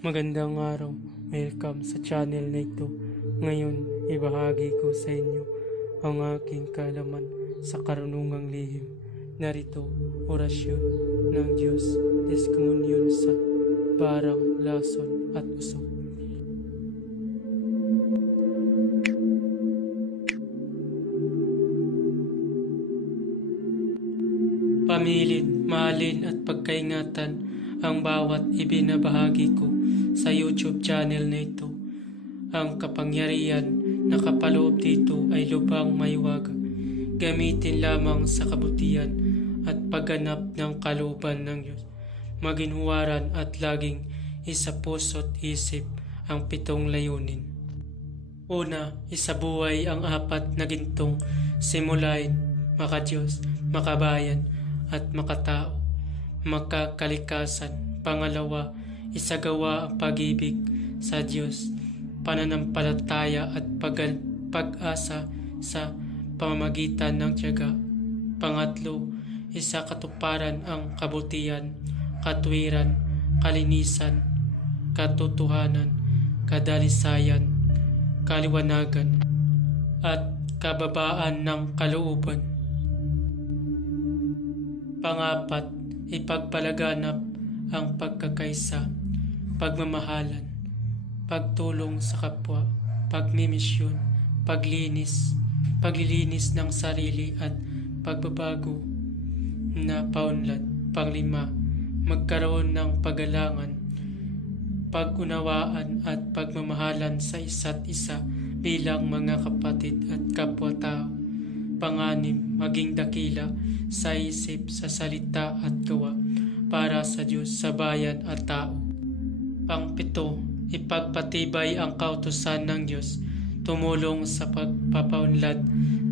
Magandang araw, welcome sa channel na ito. Ngayon, ibahagi ko sa inyo ang aking kaalaman sa karunungang lihim. Narito, orasyon ng Diyos, diskomunyon sa barang, lason at usok. Pamilin, mahalin at pagkaingatan ang bawat ibinabahagi ko sa YouTube channel na ito. Ang kapangyarihan na kapaloob dito ay lubhang maiwaga. Gamitin lamang sa kabutihan at pagganap ng kalooban ng Diyos. Maginhuwaran at laging isa puso't isip ang 7 layunin. Una, isabuhay ang 4 na gintong simulain, makadiyos, makabayan at makatao, makakalikasan. Pangalawa, isagawa ang pag-ibig sa Diyos, pananampalataya at pag-asa sa pamamagitan ng tiyaga. Pangatlo, isakatuparan ang kabutihan, katwiran, kalinisan, katotohanan, kadalisayan, kaliwanagan, at kababaan ng kalooban. Pangapat, ipagpalaganap ang pagkakaisa, pagmamahalan, pagtulong sa kapwa, pagmimisyon, paglilinis ng sarili at pagbabago na paunlad. Panglima, magkaroon ng paggalangan, pag-unawaan at pagmamahalan sa isa't isa bilang mga kapatid at kapwa-tao. Panganim, maging dakila sa isip, sa salita at gawa para sa Diyos, sa bayan at tao. Pangpito, ipagpatibay ang kautusan ng Diyos, tumulong sa pagpapaunlad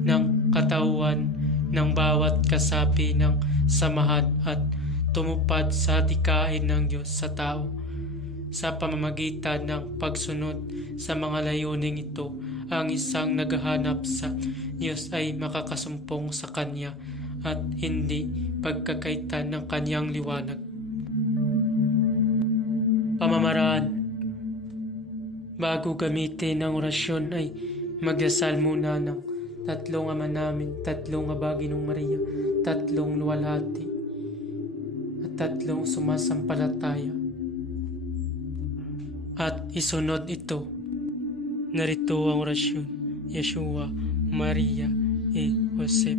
ng katauhan ng bawat kasapi ng samahan at tumupad sa adikain ng Diyos sa tao. Sa pamamagitan ng pagsunod sa mga layuning ito, ang isang naghahanap sa Diyos ay makakasumpong sa Kanya at hindi pagkakaitan ng Kanyang liwanag. Pamamaraan. Bago gamitin ang orasyon ay magdasal muna ng 3 Ama Namin, 3 Aba Ginong Maria, 3 luwalhati at 3 sumasampalataya. At isunod ito. Narito ang orasyon. Yeshua, Maria, e Josep,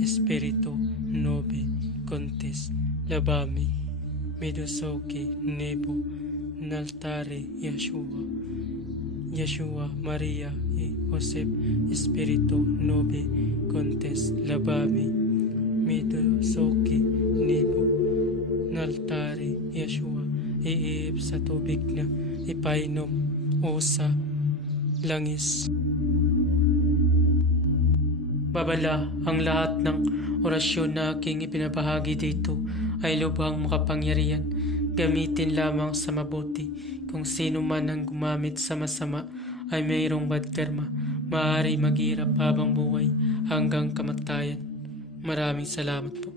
Espiritu, Nobe, Contes, Labami, Medosoke, Nebo, Naltare, Yeshua. Yeshua, Maria, e Josep, Espiritu, Nobe, Contes, Labami, Medosoke, Nebo, Naltare, Yeshua. Iib sa tubig na ipainom o sa langis. Babala, ang lahat ng orasyon na aking ipinabahagi dito ay lubhang makapangyarihan. Gamitin lamang sa mabuti. Kung sino man ang gumamit sa masama ay mayroong bad karma. Maaari maghirap habang buhay hanggang kamatayan. Maraming salamat po.